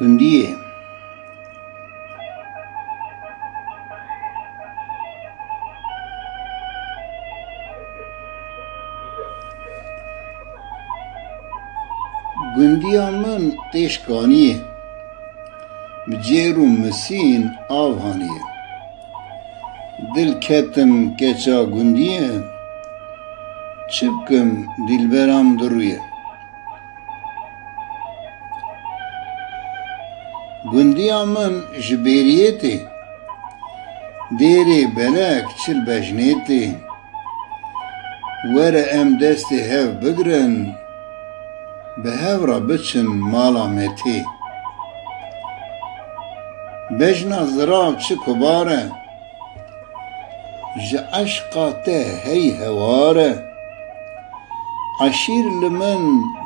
گندیه گندیا من تشکانیه بجیر و مسین آوهانیه دل کتم کچا گندیه چبکم دلبرام درویه گندیا من جبریته دیری بلک چل بجنیته ور ام دست هف بگرن به هف را بچن مالا متی بجنا زراب چه کباره ج عشقاته هی هواره عشیر لمن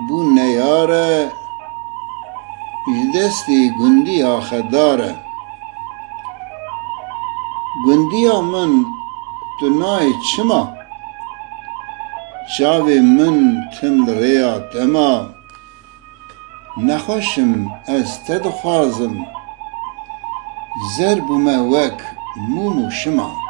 بو نیاره دستی گندی آخداره گندیا من تو نای چما چاوی من تم لریا تما نخوشم از تدخوازم زرب و موک مومو شما